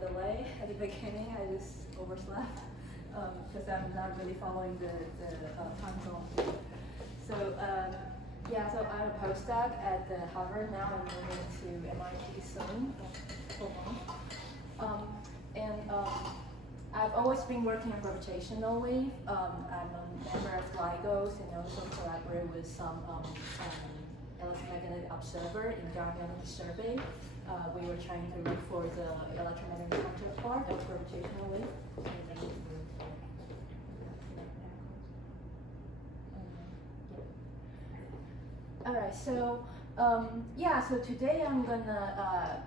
delay at the beginning. I just overslept because I'm not really following the time zone. So yeah, so I'm a postdoc at Harvard now. I'm moving to MIT soon. I've always been working on gravitational wave. I'm a member of LIGOs and also collaborate with some electromagnetic observer in Ground-Unity survey. We were trying to look for the electromagnetic counterpart of gravitational wave. All right, so yeah, so today I'm gonna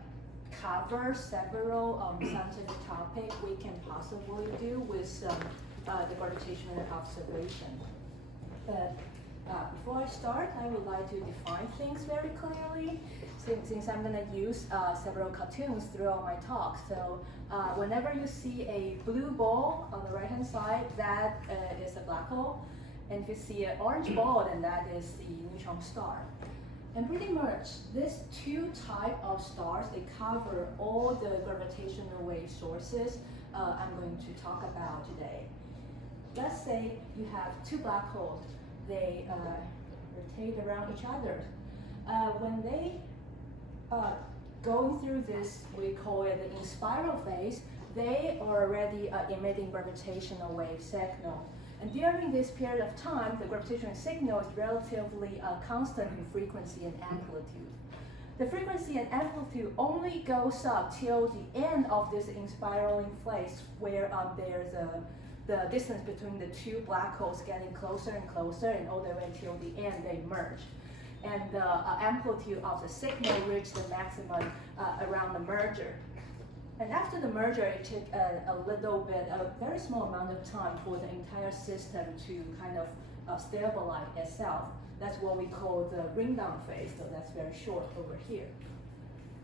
cover several scientific topics we can possibly do with the gravitational observation. But before I start, I would like to define things very clearly, since I'm going to use several cartoons throughout my talk. So whenever you see a blue ball on the right-hand side, that is a black hole. And if you see an orange ball, then that is the neutron star. And pretty much, these two types of stars, they cover all the gravitational wave sources I'm going to talk about today. Let's say you have two black holes. They rotate around each other. When they going through this, we call it the in-spiral phase, they are already emitting gravitational wave signal. And during this period of time, the gravitational signal is relatively constant in frequency and amplitude. The frequency and amplitude only goes up till the end of this in-spiraling phase, where there's the distance between the two black holes getting closer and closer, and all the way until the end they merge. And the amplitude of the signal reaches the maximum around the merger. And after the merger, it takes a very small amount of time for the entire system to kind of stabilize itself. That's what we call the ring down phase, so that's very short over here.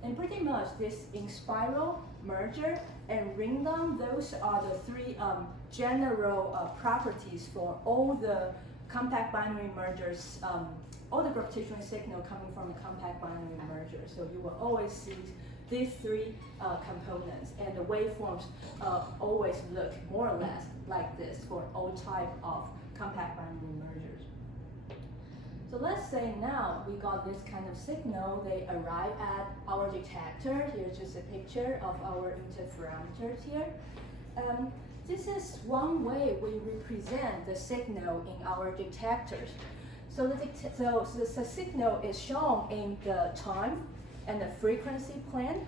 And pretty much this in-spiral, merger, and ring down, those are the three general properties for all the compact binary mergers, all the gravitational signal coming from a compact binary merger. So you will always see these three components, and the waveforms always look more or less like this for all type of compact binary mergers. So let's say now we got this kind of signal, they arrive at our detector. Here's just a picture of our interferometers here. This is one way we represent the signal in our detectors. So the signal is shown in the time and the frequency plane.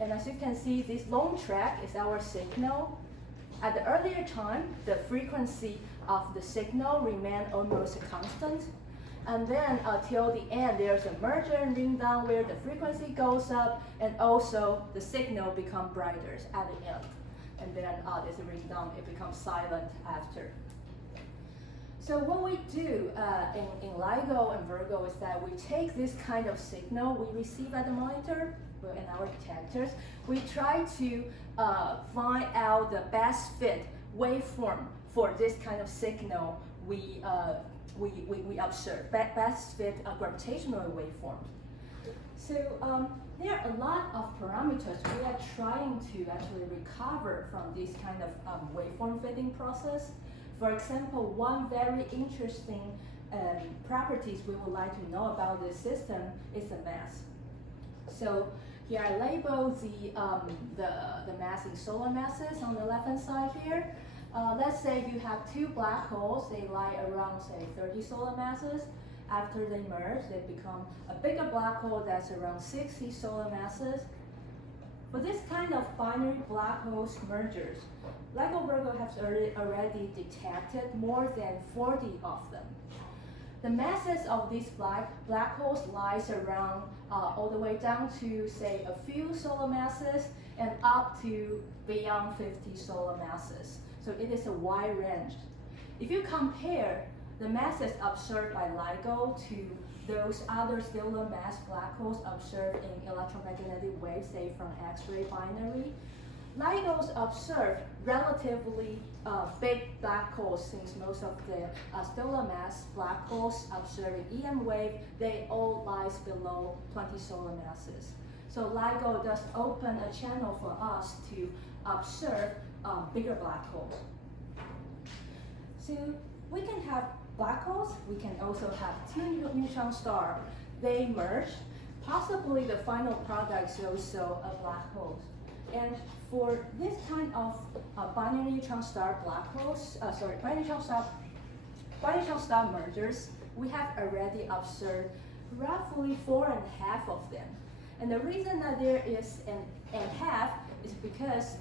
And as you can see, this long track is our signal. At the earlier time, the frequency of the signal remained almost constant. And then till the end, there's a merger and ring down where the frequency goes up, and also the signal becomes brighter at the end. And then there's a ring down, it becomes silent after. So what we do in LIGO and Virgo is that we take this kind of signal we receive at the monitor, in our detectors, we try to find out the best fit waveform for this kind of signal we observe, best fit gravitational waveforms. So there are a lot of parameters we are trying to actually recover from this kind of waveform fitting process. For example, one very interesting properties we would like to know about this system is the mass. So here I label the mass in solar masses on the left-hand side here. Let's say you have two black holes, they lie around, say, 30 solar masses. After they merge, they become a bigger black hole that's around 60 solar masses. For this kind of binary black holes mergers, LIGO-Virgo has already detected more than 40 of them. The masses of these black holes lies around all the way down to, say, a few solar masses and up to beyond 50 solar masses. So it is a wide range. If you compare the masses observed by LIGO to those other stellar mass black holes observed in electromagnetic waves, say from X-ray binary, LIGOs observe relatively big black holes, since most of the stellar mass black holes observed in EM wave, they all lies below 20 solar masses. So LIGO does open a channel for us to observe bigger black holes. So we can have black holes, we can also have two neutron stars. They merge. Possibly the final product is also a black hole. And for this kind of binary neutron star black holes, binary neutron star mergers, we have already observed roughly 4.5 of them. And the reason that there is an half is because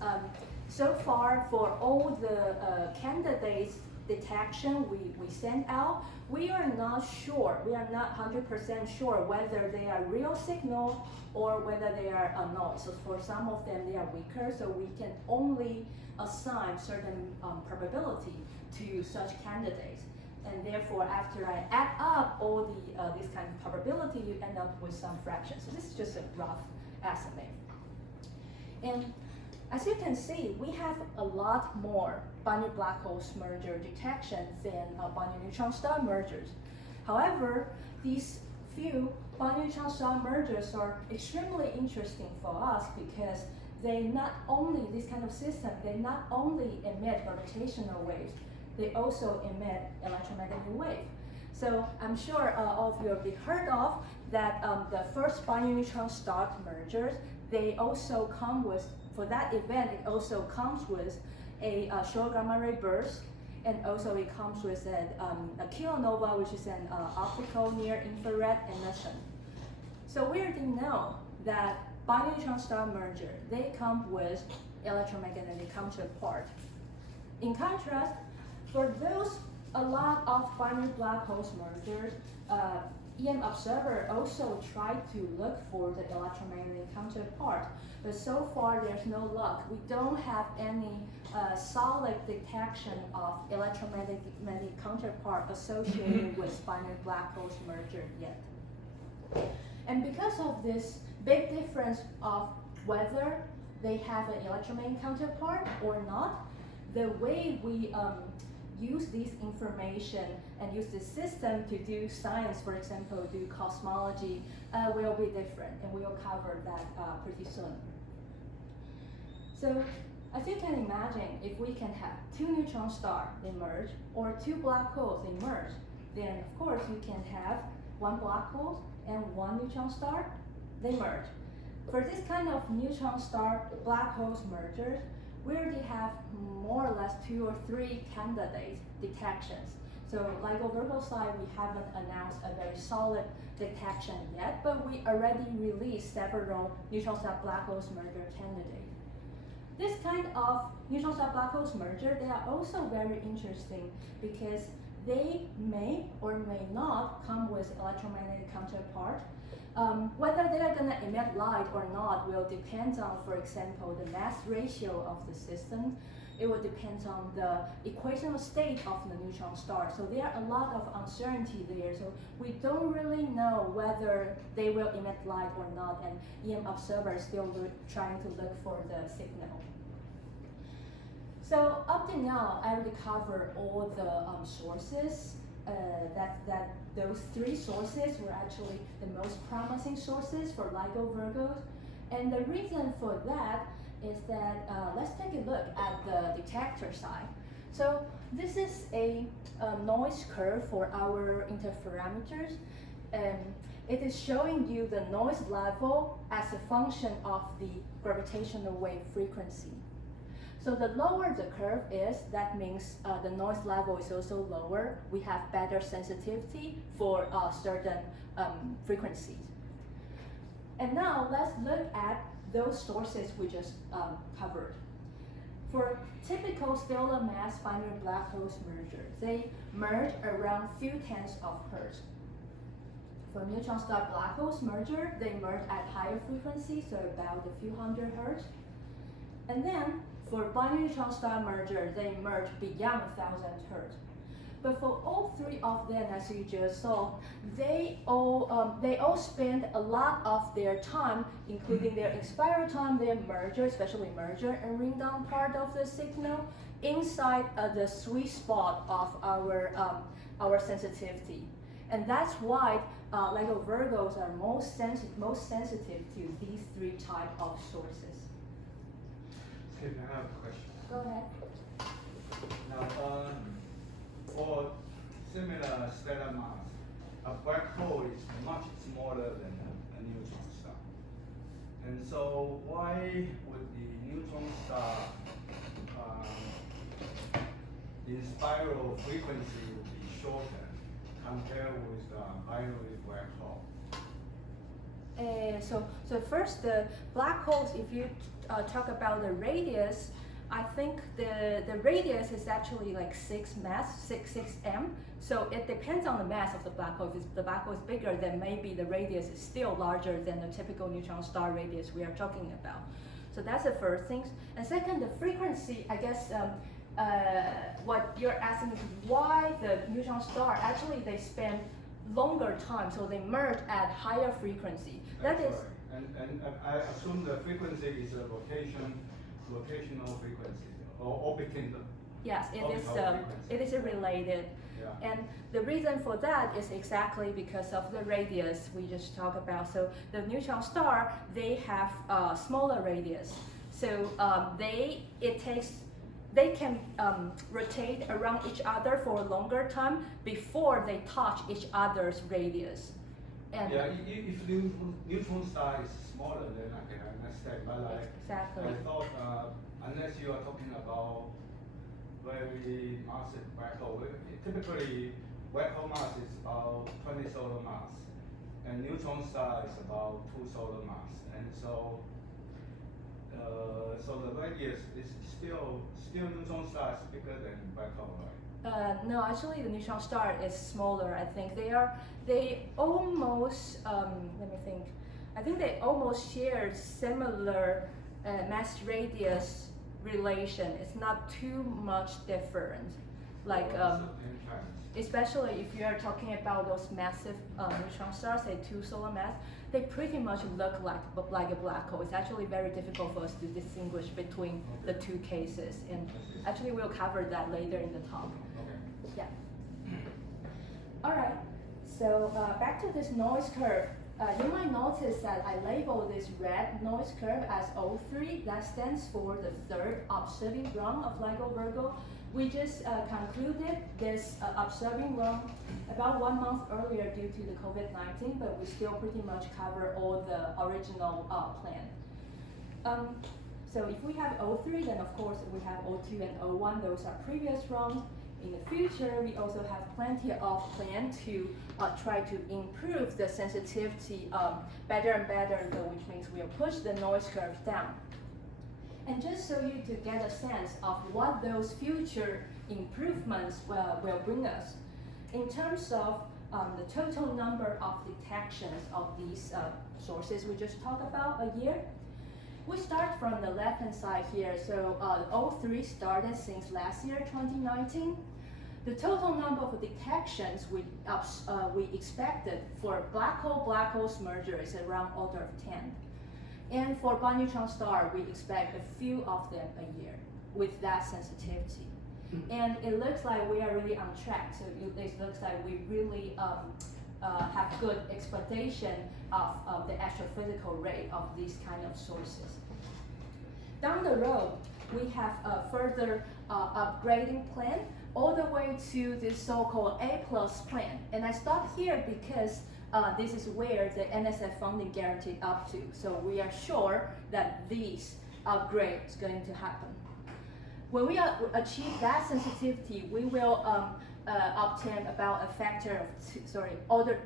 so far for all the candidates detection we send out, we are not sure, we are not 100% sure whether they are real signal or whether they are a noise. So for some of them, they are weaker, so we can only assign certain probability to such candidates. And therefore, after I add up all this kind of probability, you end up with some fraction. So this is just a rough estimate. And as you can see, we have a lot more binary black holes merger detection than binary neutron star mergers. However, these few binary neutron star mergers are extremely interesting for us because they not only, this kind of system, they not only emit gravitational waves, they also emit electromagnetic wave. So I'm sure all of you have heard of that the first binary neutron star mergers, they also come with, for that event, it also comes with a short gamma ray burst, and also it comes with a kilonova, which is an optical near infrared emission. So we already know that binary neutron star merger, they come with electromagnetic counterpart. In contrast, for those, a lot of binary black holes mergers, EM observer also tried to look for the electromagnetic counterpart, but so far there's no luck. We don't have any solid detection of electromagnetic counterpart associated with binary black holes merger yet. And because of this big difference of whether they have an electromagnetic counterpart or not, the way we use this information and use this system to do science, for example, do cosmology, will be different, and we will cover that pretty soon. So, as you can imagine, if we can have two neutron stars, they merge, or two black holes, they merge, then of course you can have one black hole and one neutron star, they merge. For this kind of neutron star black holes mergers, we already have more or less 2 or 3 candidate detections. So LIGO-Virgo side, we haven't announced a very solid detection yet, but we already released several neutron star black holes merger candidates. This kind of neutron star black holes merger, they are also very interesting because they may or may not come with electromagnetic counterpart. Whether they are going to emit light or not will depend on, for example, the mass ratio of the system. It will depend on the equational state of the neutron star. So there are a lot of uncertainty there. So we don't really know whether they will emit light or not, and EM observers still trying to look for the signal. So up to now, I already covered all the sources. Those 3 sources were actually the most promising sources for LIGO-Virgos. And the reason for that is that, let's take a look at the detector side. So this is a noise curve for our interferometers. It is showing you the noise level as a function of the gravitational wave frequency. So the lower the curve is, that means the noise level is also lower. We have better sensitivity for certain frequencies. And now let's look at those sources we just covered. For typical stellar mass binary black holes merger, they merge around few tenths of hertz. For neutron star black holes merger, they merge at higher frequency, so about a few hundred hertz. And then for binary neutron star merger, they merge beyond 1,000 hertz. But for all 3 of them, as you just saw, they all spend a lot of their time, including their expiral time, their merger, especially merger and ring down part of the signal, inside the sweet spot of our sensitivity. And that's why LIGO-Virgos are most sensitive to these three type of sources. Excuse me, I have a question. Go ahead. Now, for similar stellar mass, a black hole is much smaller than a neutron star. And so why would the neutron star in spiral frequency would be shorter compared with binary black hole? So first, the black holes, if you talk about the radius, I think the radius is actually like 6 m. So it depends on the mass of the black hole. If the black hole is bigger, then maybe the radius is still larger than the typical neutron star radius we are talking about. So that's the first thing. And second, the frequency, I guess what you're asking is why the neutron star, actually they spend longer time, so they merge at higher frequency. That's right. And I assume the frequency is a rotational frequency, or orbiting. Yes, it is related. Yeah. And the reason for that is exactly because of the radius we just talked about. So the neutron star, they have a smaller radius. So they can rotate around each other for a longer time before they touch each other's radius. And yeah, if the neutron star is smaller, then I can understand. But like, exactly. I thought, unless you are talking about very massive black hole, typically black hole mass is about 20 solar mass, and neutron star is about 2 solar mass, and so the radius is still neutron star is bigger than black hole, right? No, actually the neutron star is smaller. I think they almost let me think. I think they almost share similar mass radius relation. It's not too much different. Like especially if you are talking about those massive neutron stars, say 2 solar mass, they pretty much look like a black hole. It's actually very difficult for us to distinguish between the two cases, and actually we'll cover that later in the talk. Okay. Yeah. All right. So back to this noise curve. You might notice that I label this red noise curve as O3. That stands for the third observing run of LIGO-Virgo. We just concluded this observing run about 1 month earlier due to the COVID-19, but we still pretty much cover all the original plan. So if we have O3, then of course we have O2 and O1. Those are previous runs. In the future, we also have plenty of plan to try to improve the sensitivity better and better, which means we'll push the noise curve down. And just so you to get a sense of what those future improvements will bring us, in terms of the total number of detections of these sources we just talked about a year, we start from the left-hand side here. So O3 started since last year, 2019. The total number of detections we expected for black holes merger is around order of 10. And for bineutron star, we expect a few of them a year with that sensitivity. And it looks like we are really on track. So it looks like we really have good expectation of the astrophysical rate of these kind of sources. Down the road, we have a further upgrading plan all the way to this so-called A+ plan. And I stop here because this is where the NSF funding guaranteed up to. So we are sure that this upgrade is going to happen. When we achieve that sensitivity, we will obtain about a factor of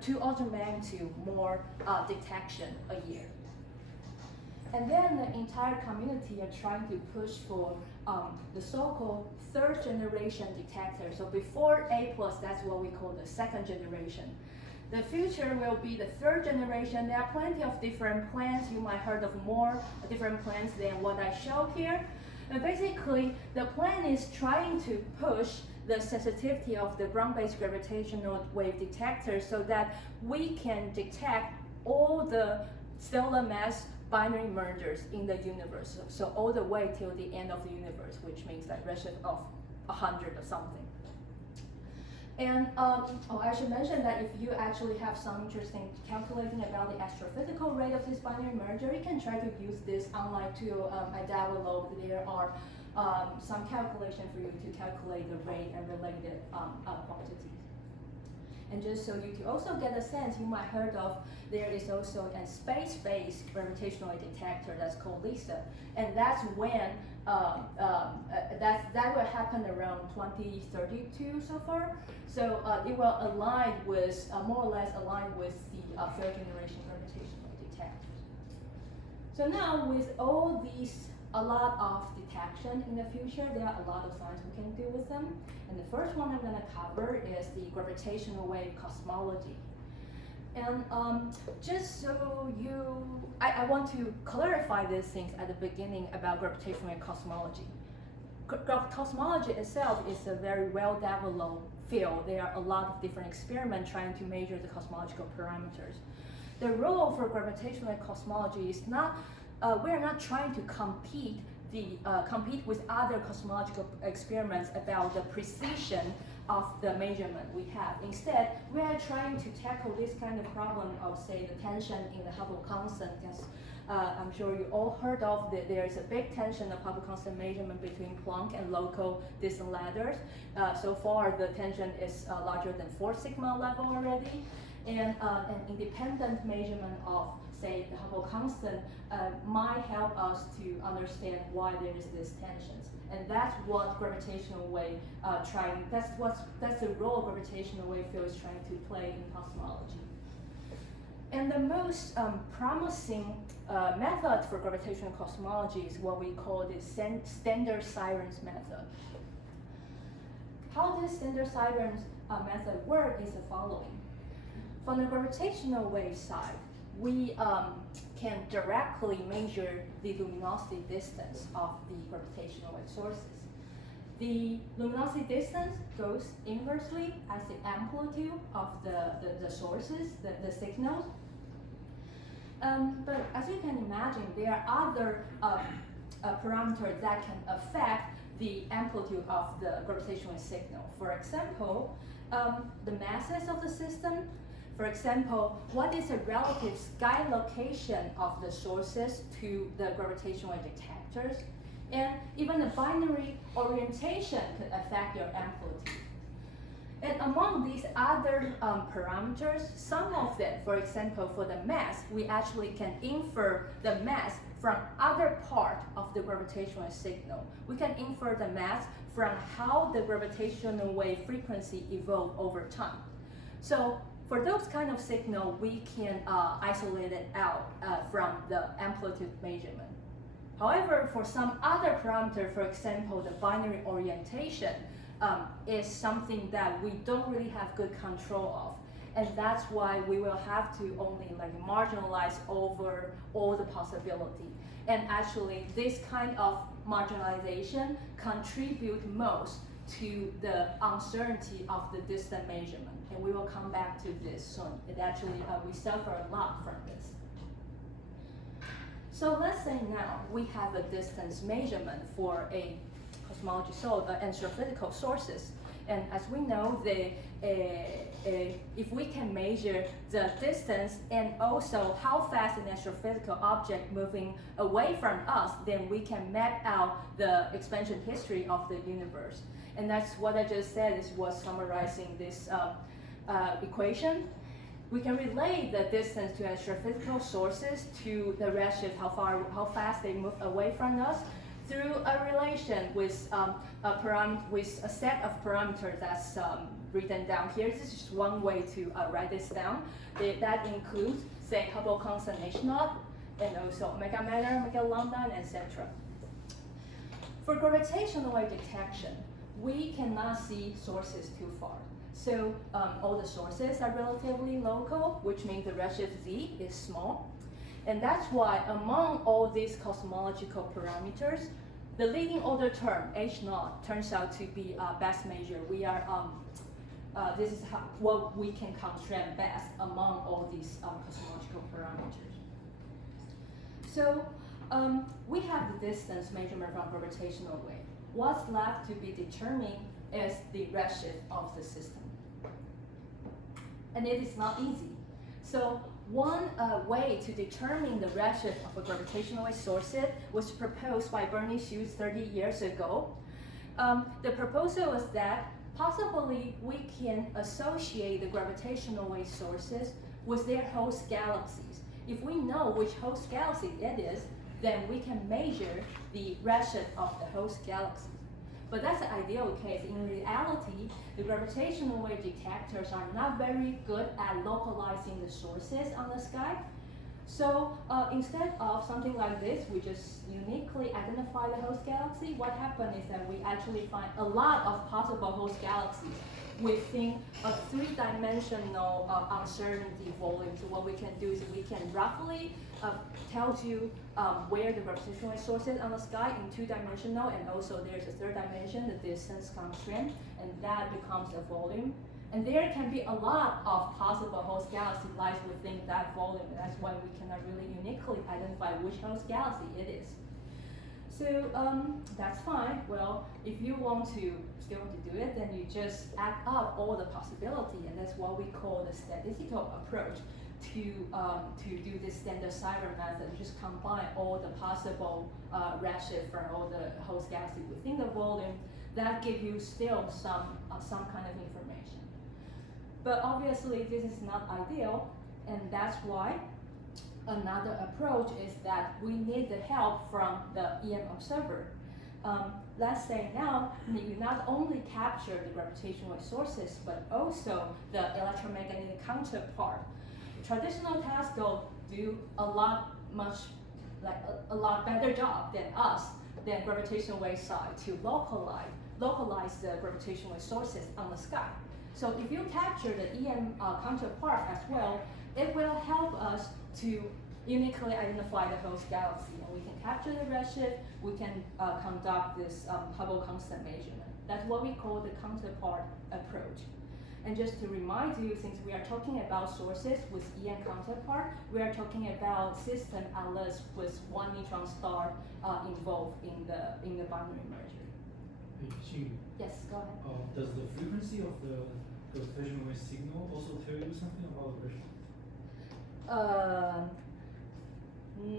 2 order magnitude more detection a year. And then the entire community are trying to push for the so-called 3rd generation detector. So before A+, that's what we call the 2nd generation. The future will be the 3rd generation. There are plenty of different plans. You might heard of more different plans than what I show here. And basically, the plan is trying to push the sensitivity of the ground-based gravitational wave detector so that we can detect all the stellar mass binary mergers in the universe. So all the way till the end of the universe, which means that redshift of 100 or something. And I should mention that if you actually have some interest in calculating about the astrophysical rate of this binary merger, you can try to use this online tool. I download. There are some calculation for you to calculate the rate and related quantities. And just so you to also get a sense, you might heard of there is also a space-based gravitational wave detector that's called LIGO, and that's when that will happen around 2032 so far. So it will align with more or less align with the third generation gravitational wave detectors. So now with all these, a lot of detection in the future, there are a lot of science we can do with them. And the first one I'm going to cover is the gravitational wave cosmology. And just so I want to clarify these things at the beginning about gravitational wave cosmology. Cosmology itself is a very well-developed field. There are a lot of different experiments trying to measure the cosmological parameters. The role for gravitational wave cosmology is not, we're not trying to compete with other cosmological experiments about the precision of the measurement we have. Instead, we are trying to tackle this kind of problem of, say, the tension in the Hubble constant. Because I'm sure you all heard of that there is a big tension of Hubble constant measurement between Planck and local distant ladders. So far, the tension is larger than 4 sigma level already. And an independent measurement of, say, the Hubble constant might help us to understand why there is this tensions. And that's what gravitational wave that's the role gravitational wave field is trying to play in cosmology. And the most promising method for gravitational cosmology is what we call the standard sirens method. How this standard sirens method works is the following. From the gravitational wave side, we can directly measure the luminosity distance of the gravitational wave sources. The luminosity distance goes inversely as the amplitude of the sources, the signals. But as you can imagine, there are other parameters that can affect the amplitude of the gravitational wave signal. For example, the masses of the system. For example, what is the relative sky location of the sources to the gravitational wave detectors? And even the binary orientation could affect your amplitude. And among these other parameters, some of them, for example, for the mass, we actually can infer the mass from other part of the gravitational wave signal. We can infer the mass from how the gravitational wave frequency evolve over time. So for those kind of signal, we can isolate it out from the amplitude measurement. However, for some other parameter, for example, the binary orientation is something that we don't really have good control of. And that's why we will have to only marginalize over all the possibility. And actually, this kind of marginalization contribute most to the uncertainty of the distant measurement. And we will come back to this soon. It actually, we suffer a lot from this. So let's say now we have a distance measurement for a cosmology astrophysical sources. And as we know, if we can measure the distance and also how fast an astrophysical object moving away from us, then we can map out the expansion history of the universe. And that's what I just said was summarizing this equation. We can relate the distance to astrophysical sources to the redshift, how fast they move away from us, through a relation with a set of parameters that's written down here. This is just one way to write this down. That includes, say, Hubble constant H0, and also omega matter, omega lambda, and etc. For gravitational wave detection, we cannot see sources too far. So all the sources are relatively local, which means the redshift z is small. And that's why among all these cosmological parameters, the leading order term, H0, turns out to be best measure. We are, this is what we can constrain best among all these cosmological parameters. So we have the distance measurement from gravitational wave. What's left to be determined is the redshift of the system. and it is not easy. So one way to determine the redshift of a gravitational wave source was proposed by Bernie Hughes 30 years ago. The proposal was that possibly we can associate the gravitational wave sources with their host galaxies. If we know which host galaxy it is, then we can measure the redshift of the host galaxies. But that's the ideal case. In reality, the gravitational wave detectors are not very good at localizing the sources on the sky. So instead of something like this, we just uniquely identify the host galaxy. What happened is that we actually find a lot of possible host galaxies within a three-dimensional uncertainty volume. So what we can do is we can roughly tell you where the gravitational wave source is on the sky in two-dimensional, and also there's a third dimension, the distance constraint, and that becomes the volume. And there can be a lot of possible host galaxies lies within that volume. And that's why we cannot really uniquely identify which host galaxy it is. So that's fine. Well, if you still want to do it, then you just add up all the possibility, and that's what we call the statistical approach to do this standard siren method. You just combine all the possible redshift from all the host galaxies within the volume. That gives you still some kind of information. But obviously, this is not ideal, and that's why another approach is that we need the help from the EM observer. Let's say now you not only capture the gravitational wave sources, but also the electromagnetic counterpart. Traditional telescopes do a lot better job than us, than gravitational wave side, to localize the gravitational wave sources on the sky. So if you capture the EM counterpart as well, it will help us to uniquely identify the host galaxy. And we can capture the redshift, we can conduct this Hubble constant measurement. That's what we call the counterpart approach. And just to remind you, since we are talking about sources with EM counterpart, we are talking about system at least with one neutron star involved in the binary merger. Hey, Hsin-Yu, Yes, go ahead. does the frequency of the gravitational wave signal also tell you something about redshift?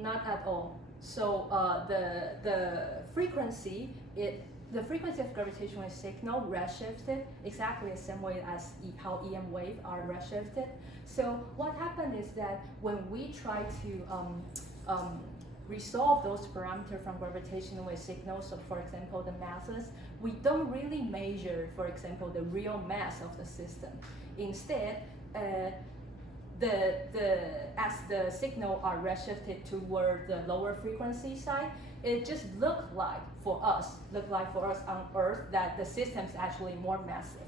Not at all. So the frequency of gravitational wave signal redshifted exactly the same way as how EM wave are redshifted. So what happened is that when we try to resolve those parameters from gravitational wave signals, so for example the masses, we don't really measure, for example, the real mass of the system. Instead, as the signal are redshifted toward the lower frequency side, it just look like for us on Earth that the system is actually more massive.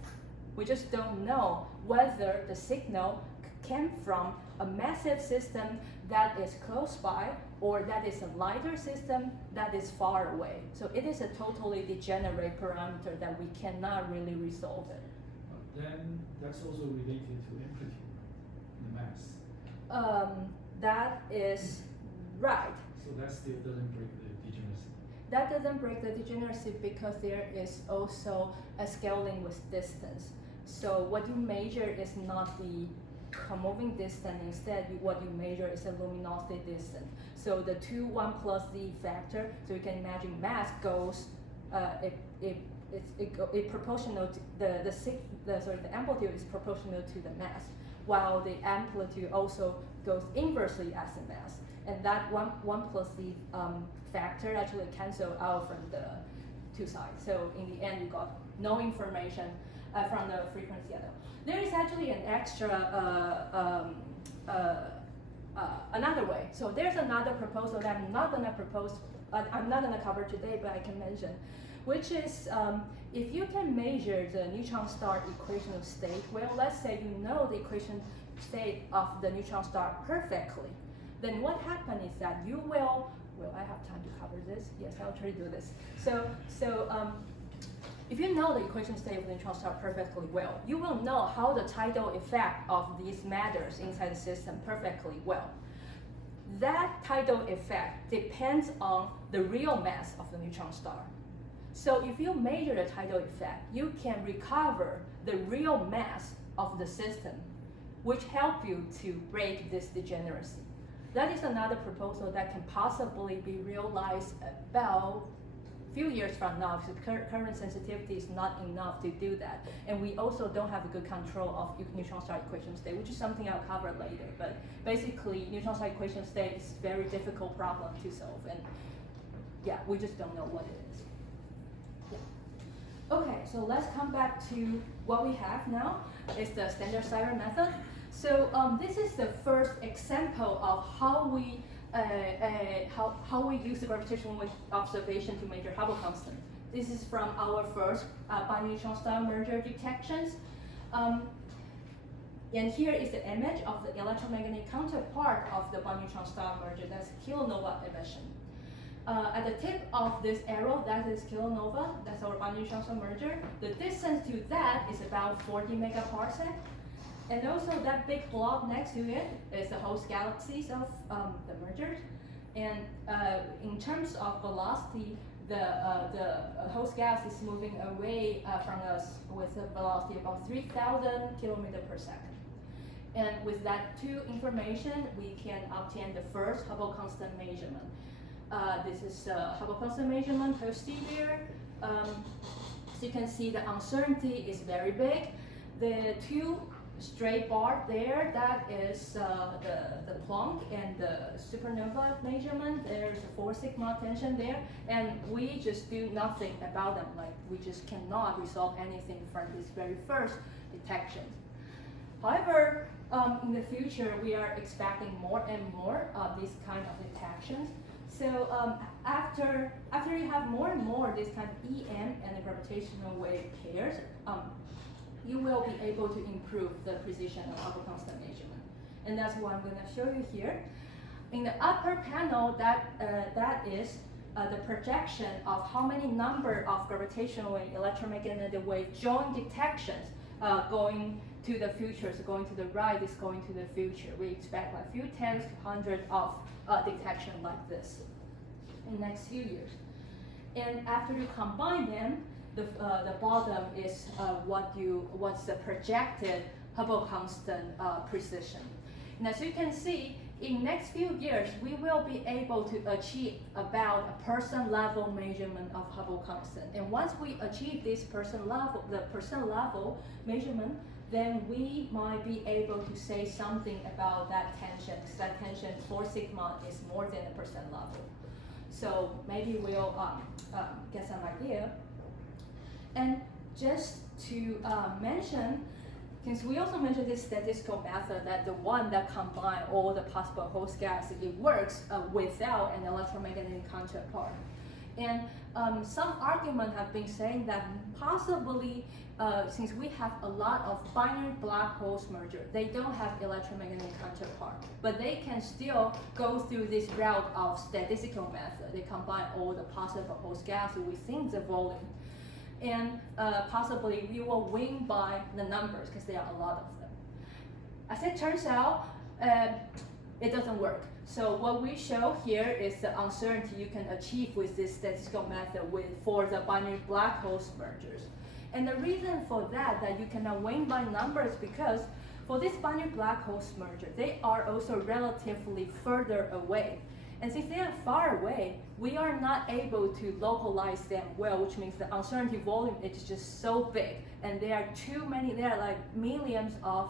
We just don't know whether the signal came from a massive system that is close by, or that is a lighter system that is far away. So it is a totally degenerate parameter that we cannot really resolve it. Then that's also related to amplitude, the mass. That is right. So that still doesn't break the degeneracy. That doesn't break the degeneracy because there is also a scaling with distance. So what you measure is not the moving distance. Instead, what you measure is the luminosity distance. So the 1 plus z factor. So you can imagine mass goes it proportional to the amplitude is proportional to the mass, while the amplitude also goes inversely as the mass. And that 1 plus z factor actually cancel out from the two sides. So in the end, you got no information from the frequency at all. There is actually an extra another way. So there's another proposal that I'm not gonna cover today, but I can mention, which is if you can measure the neutron star equational state, well, let's say you know the equation state of the neutron star perfectly, then what happens is that you will, I have time to cover this. Yes, I'll try to do this. So if you know the equation state of the neutron star perfectly well, you will know how the tidal effect of these matters inside the system perfectly well. That tidal effect depends on the real mass of the neutron star. So if you measure the tidal effect, you can recover the real mass of the system which help you to break this degeneracy. That is another proposal that can possibly be realized about few years from now, because current sensitivity is not enough to do that. And we also don't have a good control of neutron star equation state, which is something I'll cover later. But basically, neutron star equation state is a very difficult problem to solve. And yeah, we just don't know what it is. Yeah. Okay, so let's come back to what we have now. It's the standard siren method. So this is the first example of how we use the gravitational wave observation to measure Hubble constant. This is from our first binary neutron star merger detections. And here is the image of the electromagnetic counterpart of the binary neutron star merger. That's kilonova emission. At the tip of this arrow, that is kilonova. That's our binary neutron star merger. The distance to that is about 40 megaparsec. And also that big blob next to it is the host galaxies of the mergers. And in terms of velocity, the host gas is moving away from us with a velocity about 3,000 kilometers per second. And with that two information, we can obtain the first Hubble constant measurement. This is Hubble constant measurement posterior. So you can see the uncertainty is very big. The two straight bar there, that is the Planck and the supernova measurement. There's a 4 sigma tension there, and we just do nothing about them. Like, we just cannot resolve anything from this very first detection. However, in the future, we are expecting more and more of these kind of detections. So after you have more and more this kind of EM and the gravitational wave pairs, you will be able to improve the precision of Hubble constant measurement. And that's what I'm going to show you here. In the upper panel, that is the projection of how many number of gravitational and electromagnetic wave joint detections going to the future. So going to the right is going to the future. We expect like a few tens to hundreds of detection like this in the next few years. And after you combine them, the bottom is what's the projected Hubble constant precision. And as you can see, in next few years, we will be able to achieve about a person level measurement of Hubble constant. And once we achieve this person level measurement, then we might be able to say something about that tension, because that tension 4 sigma is more than a person level. So maybe we'll get some idea. And just to mention, since we also mentioned this statistical method, that the one that combines all the possible host gases, it works without an electromagnetic counterpart. And some argument have been saying that possibly, since we have a lot of binary black holes merger, they don't have electromagnetic counterpart, but they can still go through this route of statistical method. They combine all the possible host gases within the volume. And possibly we will win by the numbers, because there are a lot of them. As it turns out, it doesn't work. So what we show here is the uncertainty you can achieve with this statistical method for the binary black hole mergers. And the reason for that you cannot win by numbers, because for this binary black hole merger, they are also relatively further away. And since they are far away, we are not able to localize them well, which means the uncertainty volume is just so big. And there are too many, there are like millions of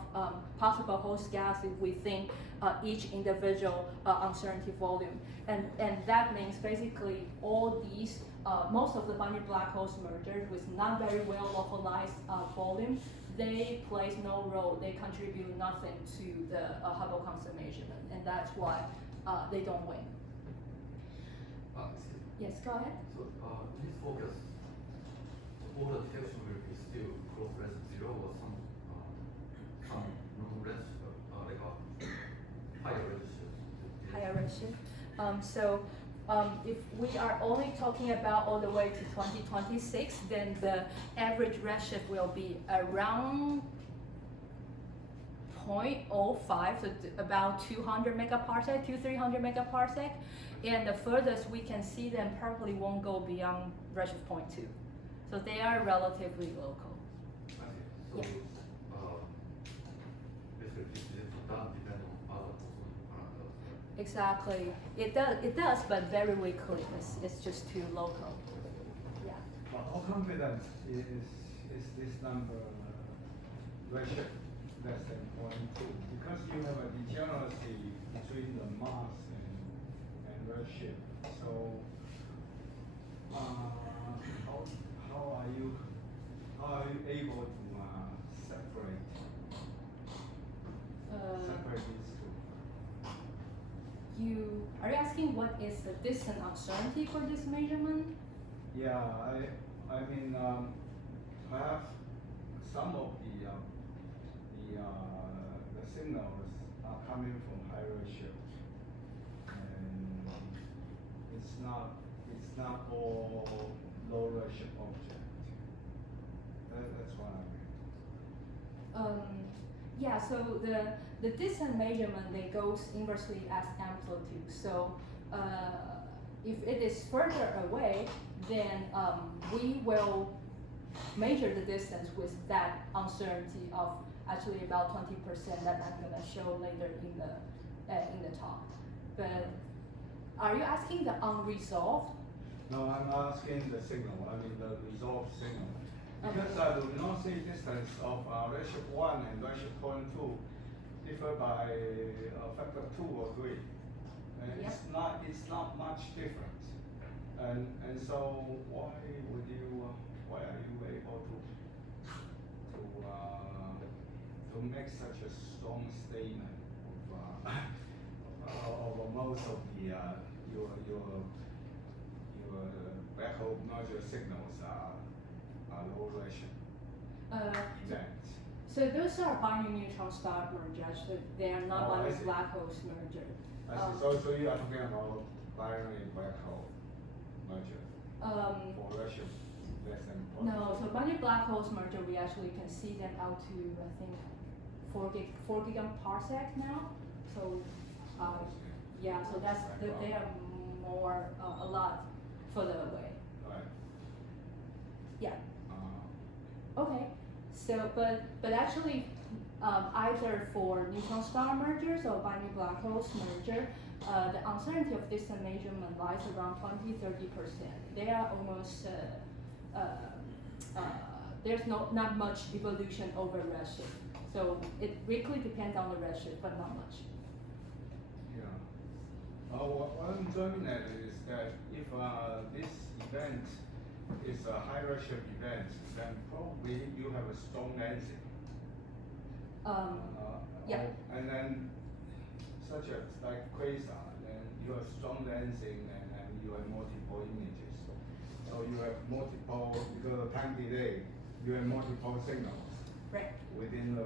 possible host gases within each individual uncertainty volume. And that means basically all these, most of the binary black holes mergers with not very well localized volume, they plays no role, they contribute nothing to the Hubble constant measurement. And that's why they don't win. Yes, go ahead. So in this focus, all the detection will be still close less to 0 or some less, like a higher redshift. Higher redshift. So if we are only talking about all the way to 2026, then the average redshift will be around 0.05, so about 200 megaparsec, 200-300 megaparsec. And the furthest we can see them probably won't go beyond redshift 0.2. So they are relatively local. I see. So Yeah. basically amplitude doesn't depend on other cosmic parameters. Exactly. It does, but very weakly. It's just too local. Yeah. But how confident is this number ratio less than 0.2? Because you have a degeneracy between the mass and redshift. So how are you able to separate these two? Are you asking what is the distance uncertainty for this measurement? Yeah, I mean perhaps some of the signals are coming from high redshift, and it's not all low redshift object. That's what I mean. Yeah, so the distance measurement, they goes inversely as amplitude. So if it is further away, then we will measure the distance with that uncertainty of actually about 20% that I'm gonna show later in the talk. But are you asking the unresolved? No, I'm asking the signal. I mean the resolved signal. Because the luminosity distance of redshift 1 and redshift 0.2 differ by a factor 2 or 3. And Yep. it's not much different. And so why are you able to make such a strong statement of most of the your black hole merger signals are low redshift events? So those are binary neutron star mergers. So they are not Oh, I binary see. black holes merger. I see. So you are talking about binary black hole merger for redshift less than 0.2. No, so binary black holes merger, we actually can see them out to, I think, 4 gigaparsec now. So yeah, so they are more a lot further away. Right. Yeah. Okay. So, but actually, either for neutron star mergers or binary black holes merger, the uncertainty of distance measurement lies around 20–30%. They are almost there's not much evolution over redshift. So it really depends on the redshift, but not much. Yeah. What I'm driving at is that if this event is a high redshift event, then probably you have a strong lensing. Yeah. And then, such as like quasar, then you have strong lensing and you have multiple images. So you have multiple, because of time delay, you have multiple signals. Right. Within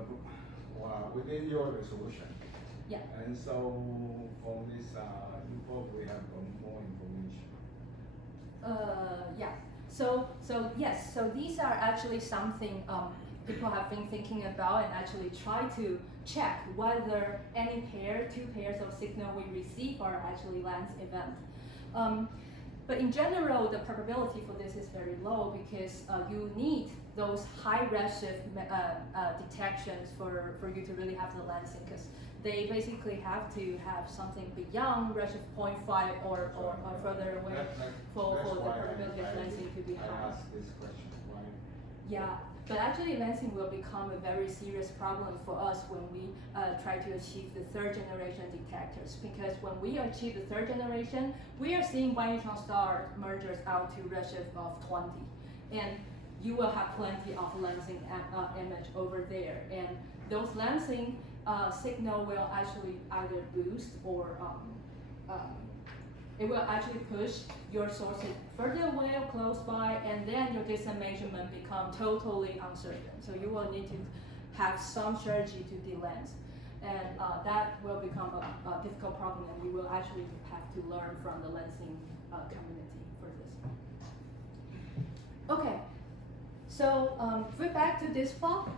within your resolution. Yeah. And so from this, you probably have more information. Yeah. So yes. So these are actually something people have been thinking about and actually try to check whether any two pairs of signal we receive are actually lens event. But in general, the probability for this is very low because you need those high redshift detections for you to really have the lensing, because they basically have to have something beyond redshift 0.5 or further away for the probability of lensing to be high. I asked this question, why? Yeah, but actually lensing will become a very serious problem for us when we try to achieve the third generation detectors, because when we achieve the third generation, we are seeing binary star mergers out to redshift of 20. And you will have plenty of lensing image over there. And those lensing signal will actually either boost or it will actually push your sources further away or close by, and then your distance measurement become totally uncertain. So you will need to have some strategy to delens, and that will become a difficult problem, and you will actually have to learn from the lensing community for this. Okay, so if we're back to this plot,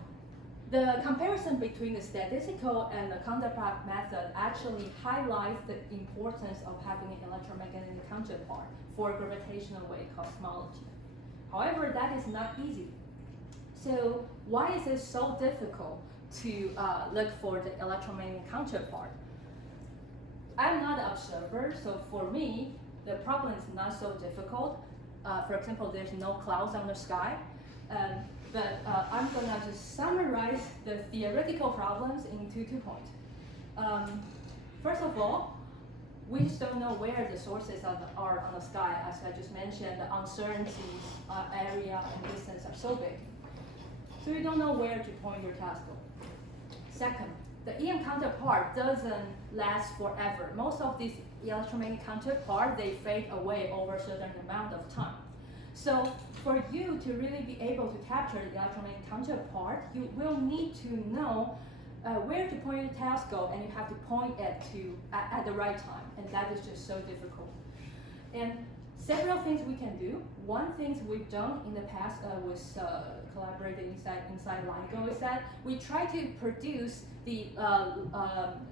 the comparison between the statistical and the counterpart method actually highlights the importance of having an electromagnetic counterpart for gravitational-wave cosmology. However, that is not easy. So why is it so difficult to look for the electromagnetic counterpart. I'm not an observer, so for me, the problem is not so difficult. For example, there's no clouds on the sky. But I'm gonna just summarize the theoretical problems into 2 points. First of all, we just don't know where the sources are on the sky. As I just mentioned, the uncertainties, area, and distance are so big. So you don't know where to point your telescope. Second, the EM counterpart doesn't last forever. Most of these electromagnetic counterparts, they fade away over a certain amount of time. So for you to really be able to capture the electromagnetic counterpart, you will need to know where to point your telescope, and you have to point it at the right time, and that is just so difficult. And several things we can do. One thing we've done in the past with collaborating inside LIGO is that we try to produce the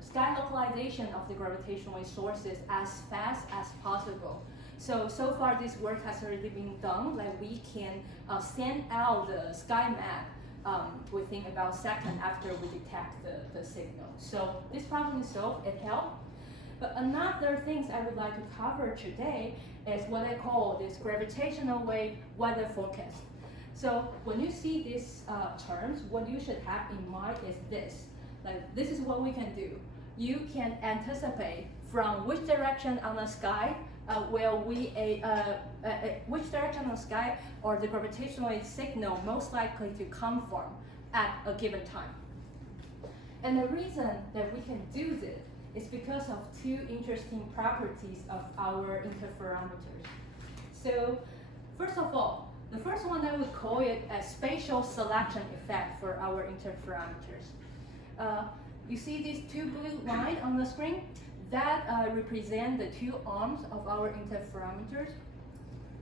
sky localization of the gravitational wave sources as fast as possible. So far this work has already been done, like we can send out the sky map within about a second after we detect the signal. So this problem is solved, it helped. But another thing I would like to cover today is what I call this gravitational wave weather forecast. So when you see these terms, what you should have in mind is this. Like, this is what we can do. You can anticipate from which direction on the sky which direction on the sky or the gravitational wave signal most likely to come from at a given time. And the reason that we can do this is because of 2 interesting properties of our interferometers. So first of all, the first one I would call it a spatial selection effect for our interferometers. You see these 2 blue lines on the screen? That represent the 2 arms of our interferometers.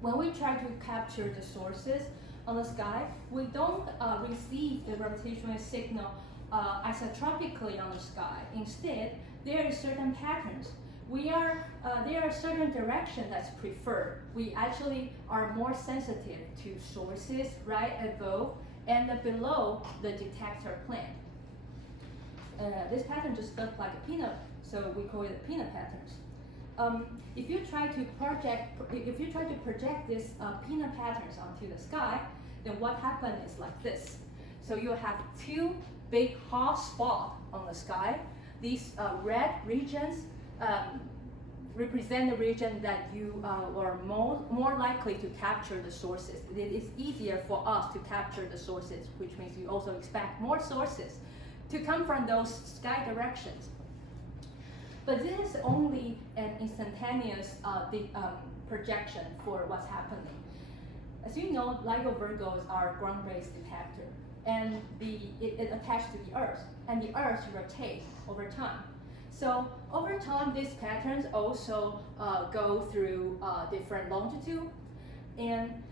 When we try to capture the sources on the sky, we don't receive the gravitational signal isotropically on the sky. Instead, there are certain patterns. There are certain directions that's preferred. We actually are more sensitive to sources right above and below the detector plane. This pattern just looks like a peanut, so we call it peanut patterns. If you try to project these peanut patterns onto the sky, then what happens is like this. So you have 2 big hot spots on the sky. These red regions represent the region that you are more likely to capture the sources. It is easier for us to capture the sources, which means you also expect more sources to come from those sky directions. But this is only an instantaneous projection for what's happening. As you know, LIGO-Virgo is our ground-based detector, and it attached to the Earth, and the Earth rotates over time. So over time, these patterns also go through different longitude, and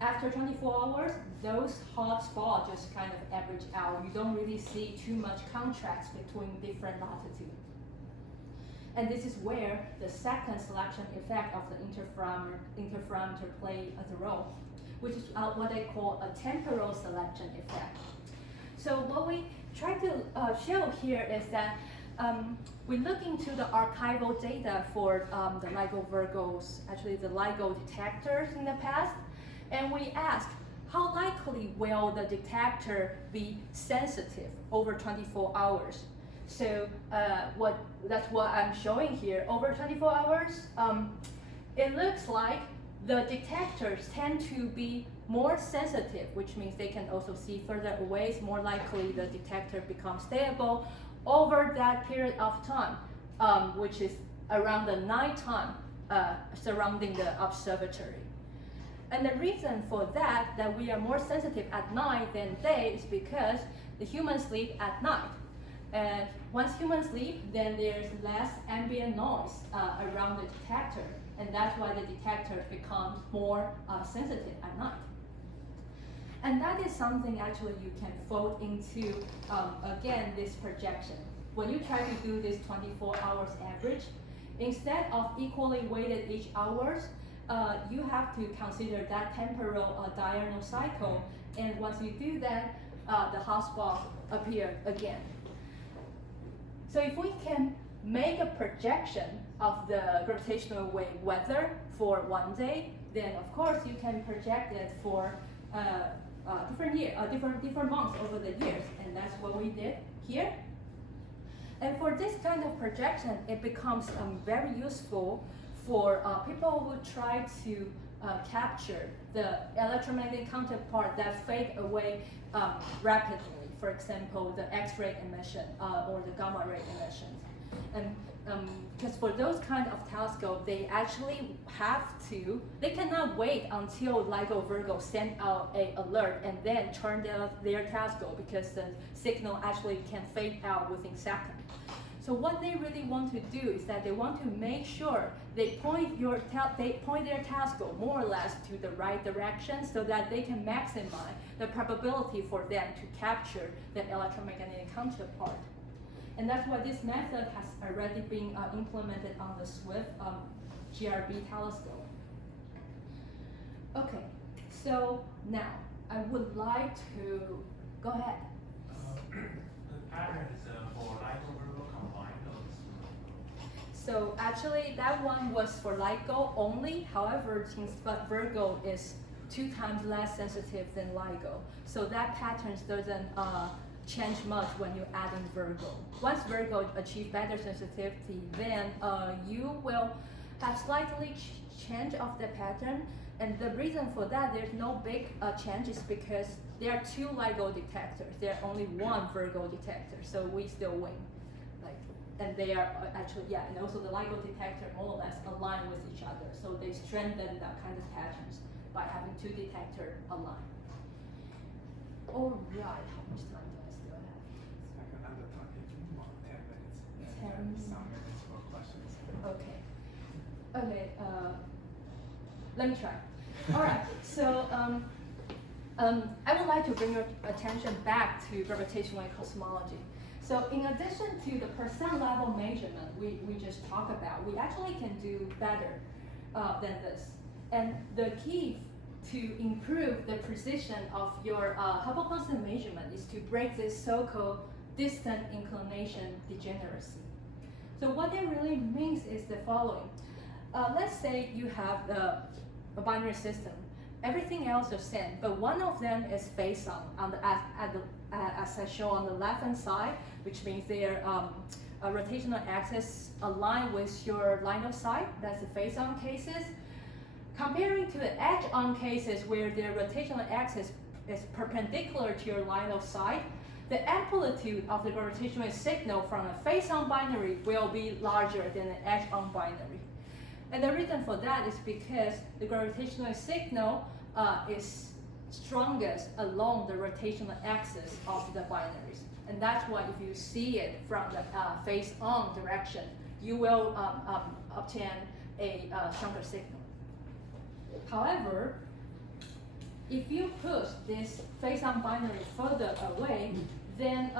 after 24 hours, those hot spots just kind of average out. You don't really see too much contrast between different latitudes. And this is where the second selection effect of the interferometer plays a role, which is what I call a temporal selection effect. So what we try to show here is that we look into the archival data for the LIGO-Virgos, actually the LIGO detectors in the past, and we ask, how likely will the detector be sensitive over 24 hours? So that's what I'm showing here. Over 24 hours, it looks like the detectors tend to be more sensitive, which means they can also see further away. It's more likely the detector becomes stable over that period of time, which is around the nighttime surrounding the observatory. And the reason for that we are more sensitive at night than day, is because the humans sleep at night. And once humans sleep, then there's less ambient noise around the detector, and that's why the detector becomes more sensitive at night. And that is something actually you can fold into, again, this projection. When you try to do this 24 hours average, instead of equally weighted each hours, you have to consider that temporal diurnal cycle. And once you do that, the hotspot appear again. So if we can make a projection of the gravitational wave weather for one day, then of course you can project it for different months over the years, and that's what we did here. And for this kind of projection, it becomes very useful for people who try to capture the electromagnetic counterpart that fade away rapidly. For example, the X-ray emission or the gamma ray emissions. And because for those kind of telescope, they actually they cannot wait until LIGO-Virgo send out an alert and then turn their telescope, because the signal actually can fade out within seconds. So what they really want to do is that they want to make sure they point their telescope more or less to the right direction, so that they can maximize the probability for them to capture the electromagnetic counterpart. And that's why this method has already been implemented on the Swift GRB telescope. Okay, so now I would like to go ahead. The patterns for LIGO-Virgo combined or So actually that one was for LIGO only. However, since Virgo is 2 times less sensitive than LIGO, so that pattern doesn't change much when you add in Virgo. Once Virgo achieve better sensitivity, then you will have slightly change of the pattern. And the reason for that, there's no big change, is because there are 2 LIGO detectors. There are only 1 Virgo detector, so we still win. And they are actually, and also the LIGO detector more or less align with each other. So they strengthen that kind of patterns by having 2 detectors aligned. All right, how much time do I still have? It's like another 10 minutes. 10 And some minutes for questions. Okay. Okay, let me try. All right, so I would like to bring your attention back to gravitational-wave cosmology. So in addition to the percent level measurement we just talked about, we actually can do better than this. And the key to improve the precision of your Hubble constant measurement is to break this so-called distant inclination degeneracy. So what that really means is the following. Let's say you have a binary system. Everything else is same, but one of them is face on the as I show on the left-hand side, which means their rotational axis align with your line of sight. That's the face-on cases. Comparing to the edge-on cases where their rotational axis is perpendicular to your line of sight, the amplitude of the gravitational signal from a face-on binary will be larger than an edge-on binary. And the reason for that is because the gravitational signal is strongest along the rotational axis of the binaries. And that's why if you see it from the face-on direction, you will obtain a stronger signal. However, if you push this face-on binary further away, then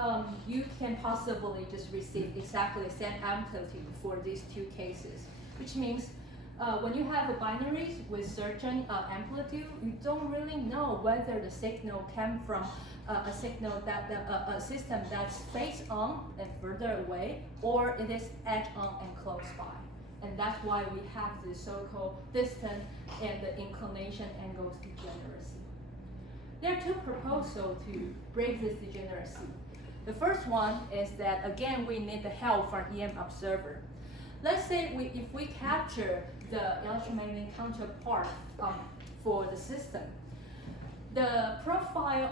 you can possibly just receive exactly the same amplitude for these 2 cases, which means when you have a binaries with certain amplitude, you don't really know whether the signal came from a signal that a system that's face on and further away, or it is edge on and close by. And that's why we have the so-called distance and the inclination angles degeneracy. There are 2 proposals to break this degeneracy. The first one is that, again, we need the help from EM observer. Let's say if we capture the electromagnetic counterpart for the system, the profile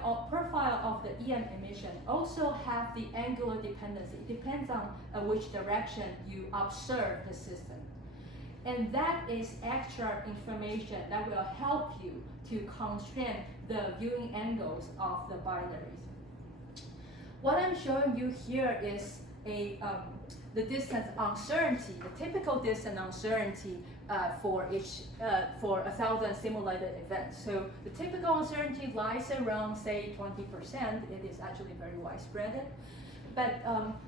of the EM emission also have the angular dependency. It depends on which direction you observe the system. And that is extra information that will help you to constrain the viewing angles of the binaries. What I'm showing you here is the distance uncertainty, the typical distance uncertainty for 1,000 simulated events. So the typical uncertainty lies around, say, 20%. It is actually very widespread. But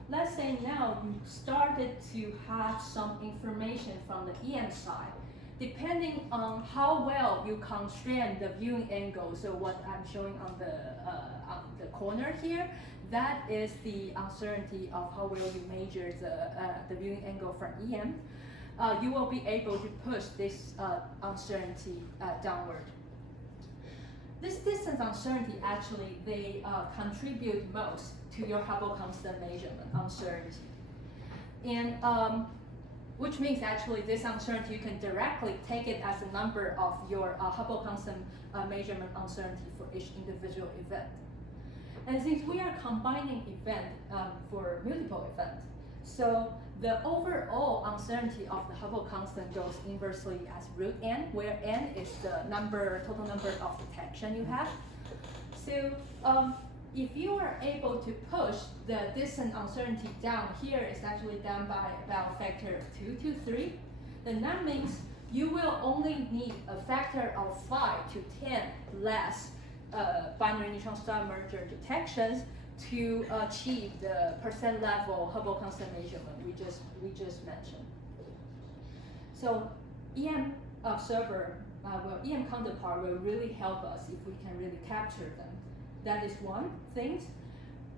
let's say now you started to have some information from the EM side. depending on how well you constrain the viewing angle, so what I'm showing on the corner here, that is the uncertainty of how well you measure the viewing angle from EM. You will be able to push this uncertainty downward. This distance uncertainty actually, they contribute most to your Hubble constant measurement uncertainty. And which means actually this uncertainty, you can directly take it as a number of your Hubble constant measurement uncertainty for each individual event. And since we are combining event for multiple events, so the overall uncertainty of the Hubble constant goes inversely as root n, where n is the total number of detection you have. So if you are able to push the distance uncertainty down, here it's actually down by about a factor of 2 to 3, then that means you will only need a factor of 5 to 10 less binary neutron star merger detections to achieve the percent level Hubble constant measurement we just mentioned. So EM observer, EM counterpart will really help us if we can really capture them. That is one thing.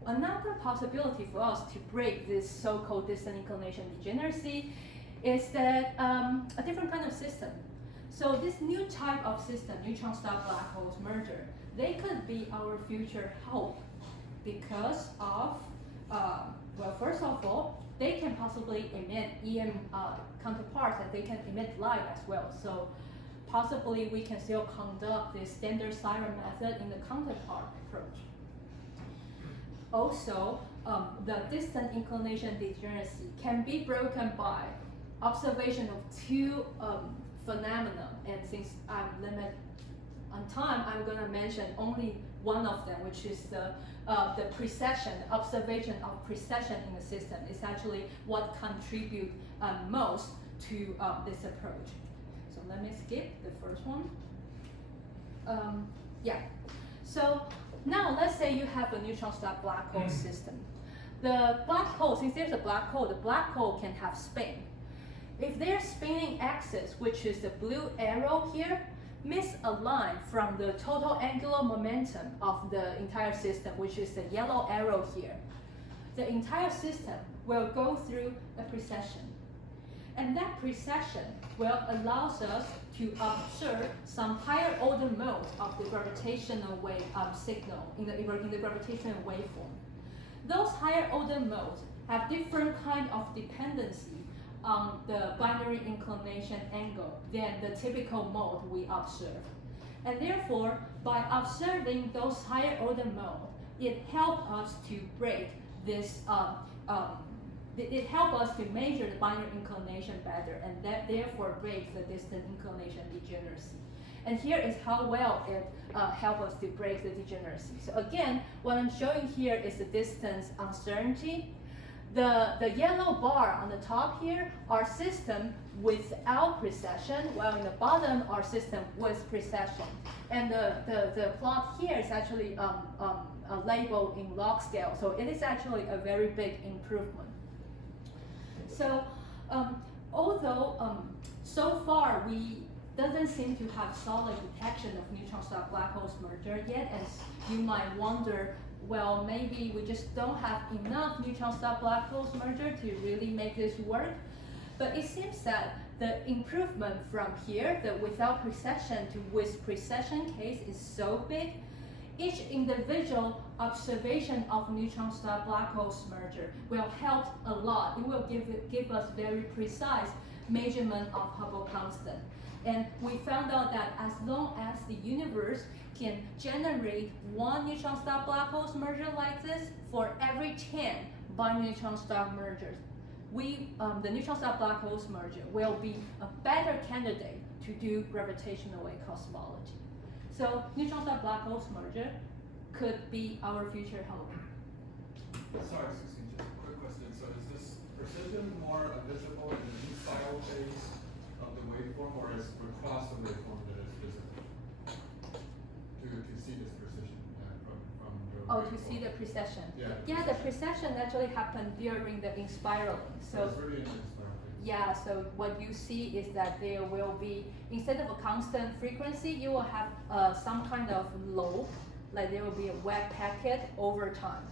Another possibility for us to break this so-called distant inclination degeneracy is that a different kind of system. So this new type of system, neutron star black holes merger, they could be our future hope because of, well, first of all, they can possibly emit EM counterparts and they can emit light as well. So possibly we can still conduct the standard siren method in the counterpart approach. Also, the distant inclination degeneracy can be broken by observation of two phenomena. And since I'm limited on time, I'm going to mention only one of them, which is the precession, observation of precession in the system. Is actually what contribute most to this approach. So let me skip the first one. Yeah. So now let's say you have a neutron star black hole system. The black hole, since there's a black hole, the black hole can have spin. If their spinning axis, which is the blue arrow here, misalign from the total angular momentum of the entire system, which is the yellow arrow here, the entire system will go through a precession. And that precession will allows us to observe some higher order mode of the gravitational wave signal in the gravitational waveform. Those higher order modes have different kind of dependency on the binary inclination angle than the typical mode we observe. And therefore, by observing those higher order modes, it helps us to break this, it helps us to measure the binary inclination better, and that therefore breaks the distant inclination degeneracy. And here is how well it helps us to break the degeneracy. So again, what I'm showing here is the distance uncertainty. The yellow bar on the top here are system without precession, while in the bottom are system with precession. And the plot here is actually labeled in log scale, so it is actually a very big improvement. So although so far we doesn't seem to have solid detection of neutron star black holes merger yet, and you might wonder, well, maybe we just don't have enough neutron star black holes merger to really make this work. But it seems that the improvement from here, the without precession to with precession case, is so big. Each individual observation of neutron star black holes merger will help a lot. It will give us very precise measurement of Hubble constant. And we found out that as long as the universe can generate one neutron star black holes merger like this for every 10 binary neutron star mergers, the neutron star black holes merger will be a better candidate to do gravitational-wave cosmology. So neutron star black holes merger could be our future hope. Sorry, just a quick question. So is this precision more visible in the in-spiral phase of the waveform, or is across the waveform that is visible? To see this precision from the Oh, waveform? to see the precession. Yeah, Yeah, the precession actually happened during the inspiraling. So it's really in the in-spiral phase. Yeah, so what you see is that there will be, instead of a constant frequency, you will have some kind of low, like there will be a web packet over time.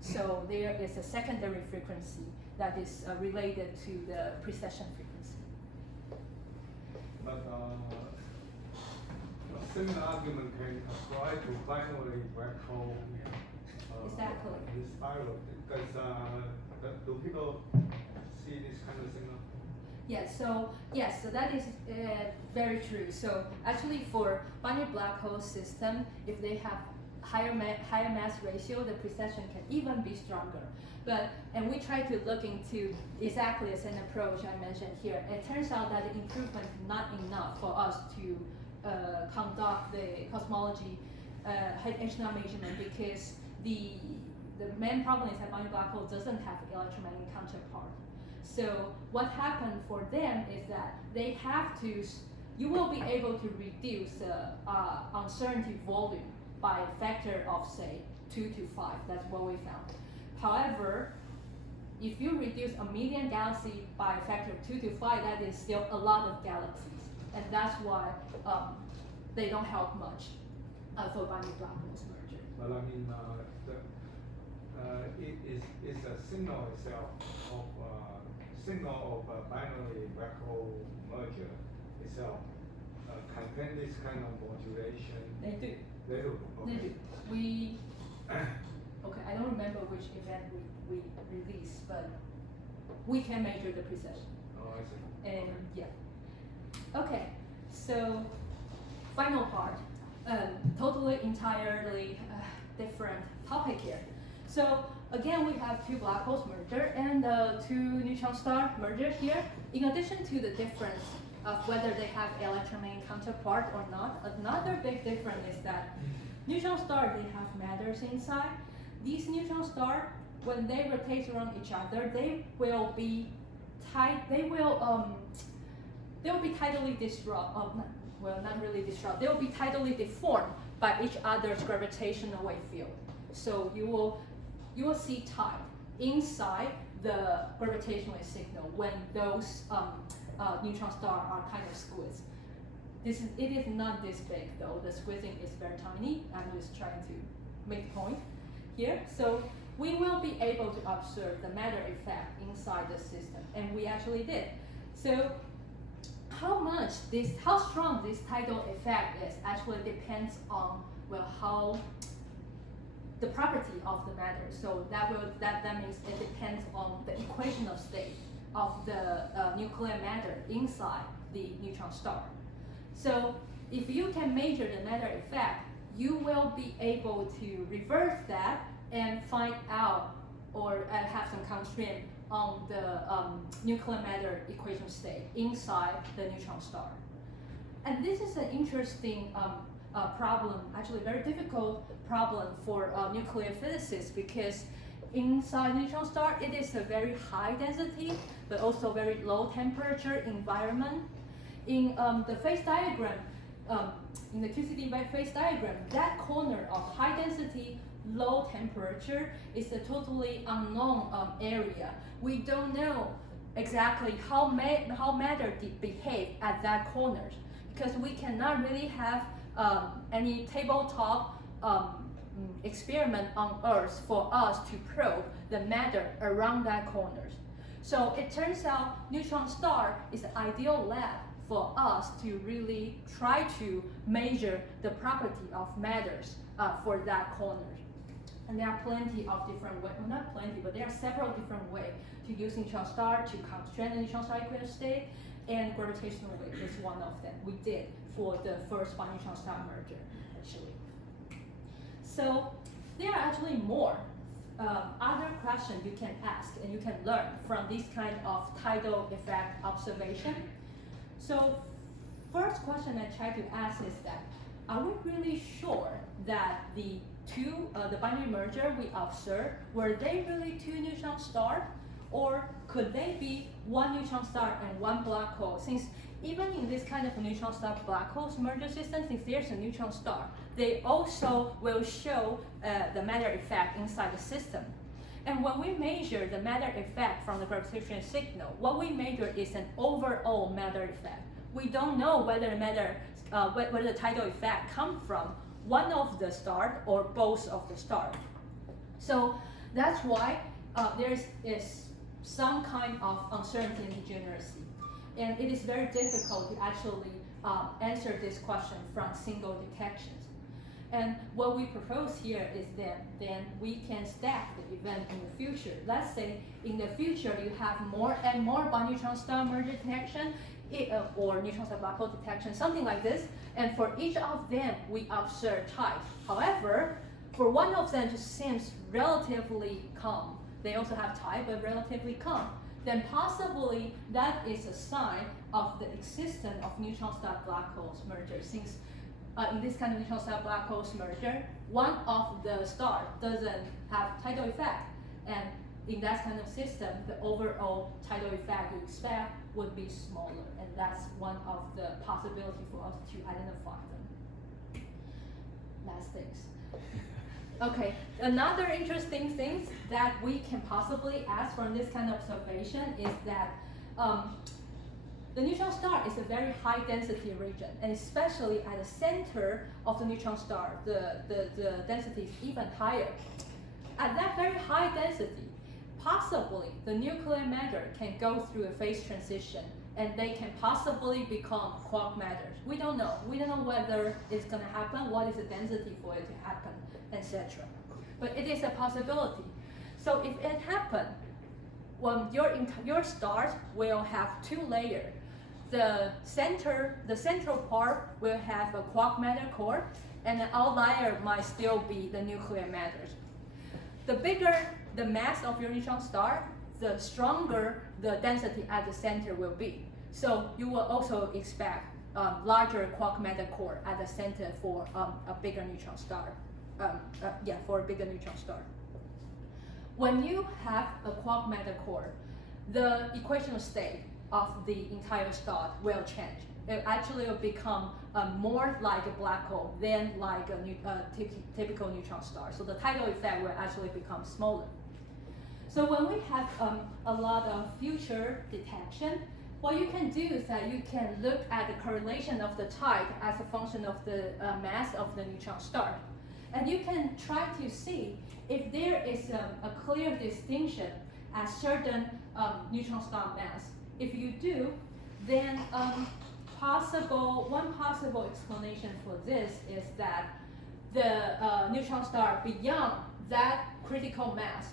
So there is a secondary frequency that is related to the precession frequency. But a similar argument can apply to binary black hole. Exactly. This spiral, because do people see this kind of signal? Yes, so that is very true. So actually for binary black hole system, if they have higher mass ratio, the precession can even be stronger. And we try to look into exactly the same approach I mentioned here. It turns out that the improvement is not enough for us to conduct the cosmology Hsin-Yu measurement, because the main problem is that binary black hole doesn't have electromagnetic counterpart. So what happened for them is that they have to, you will be able to reduce the uncertainty volume by a factor of say 2 to 5. That's what we found. However, if you reduce a million galaxies by a factor of 2 to 5, that is still a lot of galaxies, and that's why they don't help much for binary black holes merger. But I mean, it is a signal itself of binary black hole merger itself contain this kind of modulation. They do. They do. Okay. They do. We okay. I don't remember which event we released, but we can measure the precession. Oh, I see. And yeah. Okay. So final part. Totally entirely different topic here. So again, we have two black holes merger and two neutron star merger here. In addition to the difference of whether they have electromagnetic counterpart or not, another big difference is that neutron stars, they have matters inside. These neutron stars, when they rotate around each other, they will be tidally disrupt. Well, not really disrupt. They will be tidally deformed by each other's gravitational wave field. So you will see tide inside the gravitational wave signal when those neutron stars are kind of squeezed. It is not this big though. The squeezing is very tiny. I'm just trying to make a point here. So we will be able to observe the matter effect inside the system, and we actually did. So how strong this tidal effect is actually depends on, well, how the property of the matter. So that means it depends on the equational state of the nuclear matter inside the neutron star. So if you can measure the matter effect, you will be able to reverse that and find out or have some constraint on the nuclear matter equation state inside the neutron star. And this is an interesting problem, actually very difficult problem for nuclear physicists, because inside neutron star, it is a very high density, but also very low temperature environment. In the phase diagram, in the QCD phase diagram, that corner of high density, low temperature is a totally unknown area. We don't know exactly how matter behave at that corner, because we cannot really have any tabletop experiment on Earth for us to probe the matter around that corners. So it turns out neutron star is an ideal lab for us to really try to measure the property of matters for that corner. And there are plenty of different ways, well, not plenty, but there are several different ways to use neutron star to constrain the neutron star equation state, and gravitational wave is one of them. We did for the first bi-neutron star merger, actually. So there are actually more other questions you can ask and you can learn from this kind of tidal effect observation. So first question I try to ask is that, are we really sure that the binary merger we observed, were they really two neutron stars? Or could they be one neutron star and one black hole? Since even in this kind of neutron star black holes merger system, since there's a neutron star, they also will show the matter effect inside the system. And when we measure the matter effect from the gravitational signal, what we measure is an overall matter effect. We don't know whether whether the tidal effect comes from one of the stars or both of the stars. So that's why there is some kind of uncertainty and degeneracy. And it is very difficult to actually answer this question from single detections. And what we propose here is that then we can stack the event in the future. Let's say in the future you have more and more bi-neutron star merger detection or neutron star black hole detection, something like this. And for each of them, we observe tide. However, for one of them just seems relatively calm. They also have tide, but relatively calm. Then possibly that is a sign of the existence of neutron star black holes merger. Since in this kind of neutron star black holes merger, one of the stars doesn't have tidal effect, and in that kind of system, the overall tidal effect you expect would be smaller, and that's one of the possibilities for us to identify them. Last things. Okay, another interesting thing that we can possibly ask from this kind of observation is that the neutron star is a very high density region, and especially at the center of the neutron star, the density is even higher. At that very high density, possibly the nuclear matter can go through a phase transition, and they can possibly become quark matters. We don't know. We don't know whether it's going to happen, what is the density for it to happen, etc. But it is a possibility. So if it happens, well, your stars will have two layers. The central part will have a quark matter core, and the outlier might still be the nuclear matters. The bigger the mass of your neutron star, the stronger the density at the center will be. So you will also expect larger quark matter core at the center for a bigger neutron star. For a bigger neutron star. When you have a quark matter core, the equational state of the entire star will change. It actually will become more like a black hole than like a typical neutron star. So the tidal effect will actually become smaller. So when we have a lot of future detection, what you can do is that you can look at the correlation of the tide as a function of the mass of the neutron star. And you can try to see if there is a clear distinction at certain neutron star mass. If you do, then one possible explanation for this is that the neutron star beyond that critical mass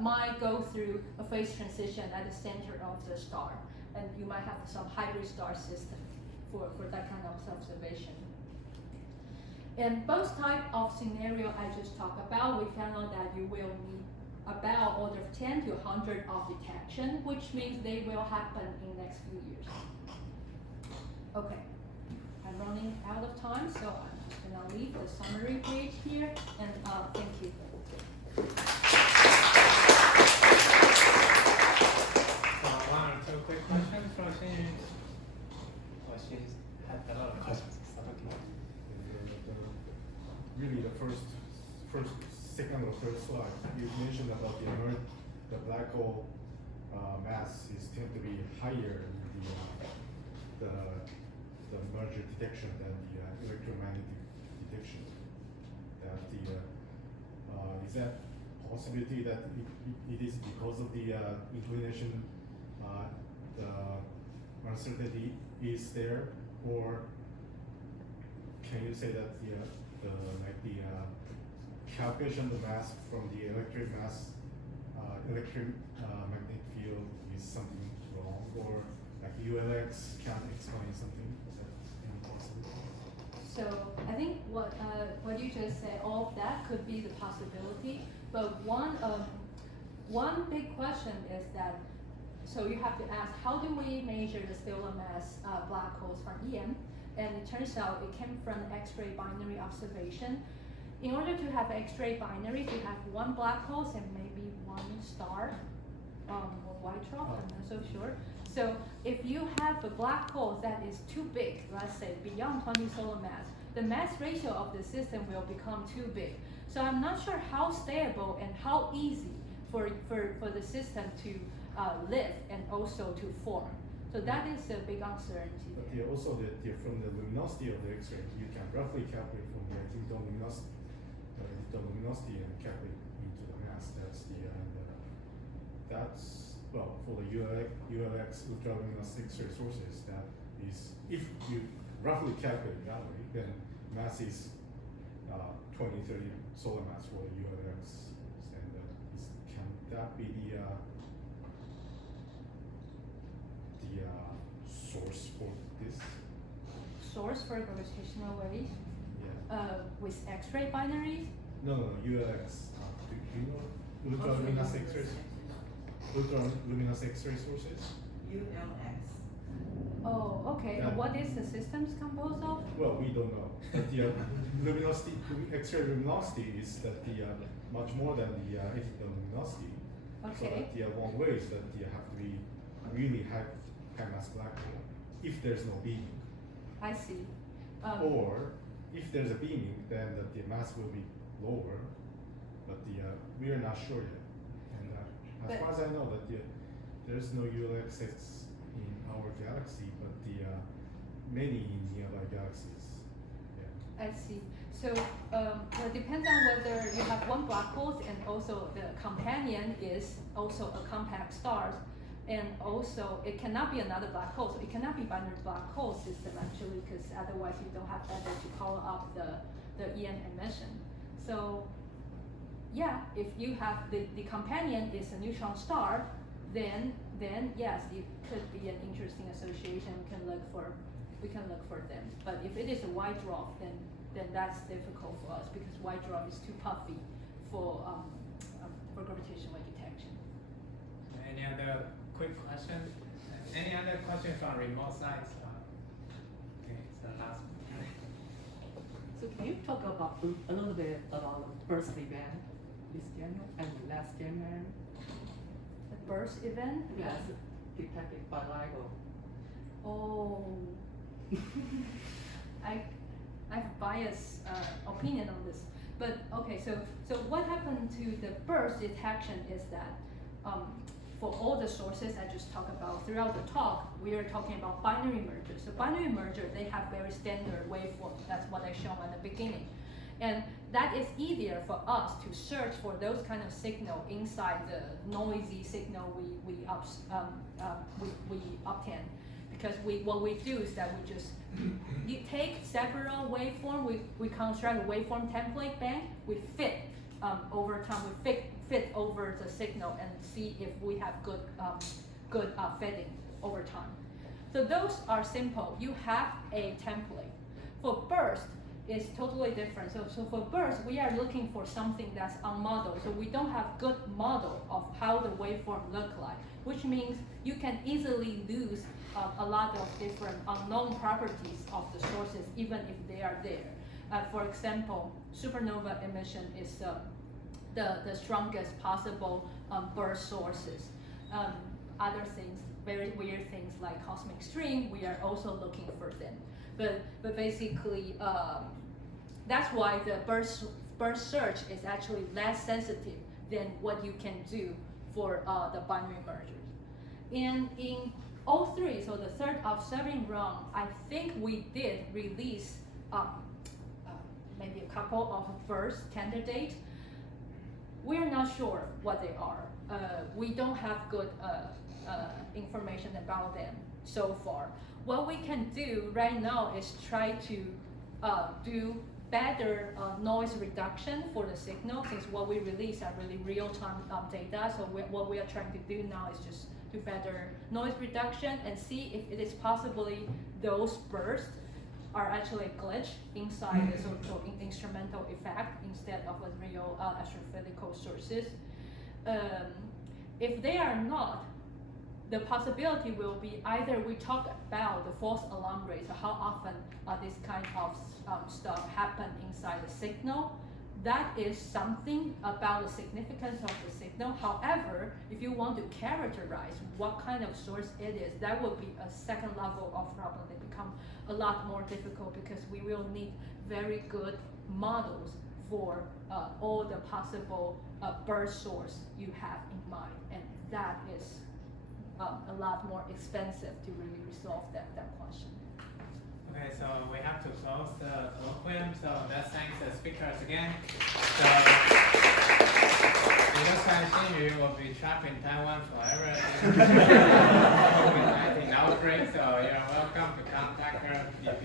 might go through a phase transition at the center of the star, and you might have some hybrid star system for that kind of observation. In both types of scenario I just talked about, we found out that you will need about order of 10 to 100 of detection, which means they will happen in the next few years. Okay, I'm running out of time, so I'm just gonna leave the summary page here, and thank you. One or two quick questions from Hsin-Yu. Oh, she's had a lot of questions. Really, the second or third slide, you mentioned about the black hole mass is tend to be higher in the merger detection than the electromagnetic detection. That is that possibility that it is because of the inclination, the uncertainty is there, or can you say that the calculation of the mass from the electromagnetic field is something wrong, or like ULX can't explain something that's impossible? So I think what you just said, all of that could be the possibility, but one big question is that, so you have to ask, how do we measure the stellar mass black holes from EM? And it turns out it came from X-ray binary observation. In order to have X-ray binaries, you have one black hole and maybe one star or white dwarf, I'm not so sure. So if you have a black hole that is too big, let's say beyond 20 solar mass, the mass ratio of the system will become too big. So I'm not sure how stable and how easy for the system to live and also to form. So that is a big uncertainty. But there. also from the luminosity of the X-ray, you can roughly calculate from the digital luminosity and calculate into the mass. That's well for the ULX ultraluminous X-ray sources. That is, if you roughly calculate that way, then mass is 20-30 solar mass for the ULX. And can that be the source for this? Source for gravitational waves Yeah. with X-ray binaries. No, ULX. Do you know ultraluminous X-rays? Ultraluminous X-ray sources? ULX. Oh, okay. Yeah. What is the systems composed of? Well, we don't know. But the luminosity, X-ray luminosity is that the much more than the atypical luminosity. So Okay. that the one way is that you have to be really high mass black hole if there's no beaming. I see. Or if there's a beaming, then that the mass will be lower. But we are not sure yet. And as But- far as I know, that there's no ULXX in our galaxy, but many in nearby galaxies. Yeah. I see. So it depends on whether you have one black hole and also the companion is also a compact star, and also it cannot be another black hole. So it cannot be binary black hole system actually, because otherwise you don't have ether to power up the EM emission. So yeah, if you have the companion is a neutron star, then yes, it could be an interesting association. We can look for them. But if it is a white dwarf, then that's difficult for us because white dwarf is too puffy for gravitational wave detection. Any other quick questions? Any other questions from remote sites? Okay, so last one. So can you talk about a little bit about the first event this January and last January? The burst event? Yes, detected by LIGO. Oh, I have a biased opinion on this, but okay. So what happened to the burst detection is that for all the sources I just talked about throughout the talk, we are talking about binary mergers. So binary merger, they have very standard waveform. That's what I showed at the beginning, and that is easier for us to search for those kind of signal inside the noisy signal we obtain. Because what we do is that we just you take several waveform, we construct a waveform template bank, we fit over time, we fit over the signal and see if we have good fitting over time. So those are simple. You have a template. For burst, it's totally different. So for burst, we are looking for something that's unmodeled. So we don't have good model of how the waveform look like, which means you can easily lose a lot of different unknown properties of the sources, even if they are there. For example, supernova emission is the strongest possible burst sources. Other things, very weird things like cosmic stream, we are also looking for them. But basically, that's why the burst search is actually less sensitive than what you can do for the binary mergers. And in all three, so the third observing round, I think we did release maybe a couple of burst candidates. We're not sure what they are. We don't have good information about them so far. What we can do right now is try to do better noise reduction for the signal, since what we release are really real-time data. So what we are trying to do now is just do better noise reduction and see if it is possibly those bursts are actually a glitch inside the so instrumental effect instead of a real astrophysical sources. If they are not, the possibility will be either we talk about the false alarm rate, so how often this kind of stuff happen inside the signal. That is something about the significance of the signal. However, if you want to characterize what kind of source it is, that would be a second level of problem that become a lot more difficult because we will need very good models for all the possible burst source you have in mind, and that is a lot more expensive to really resolve that question. Okay, so we have to close the colloquium, so let's thank the speakers again. So, it looks like Hsin-Yu will be trapped in Taiwan forever. COVID-19 outbreak, so you're welcome to contact her if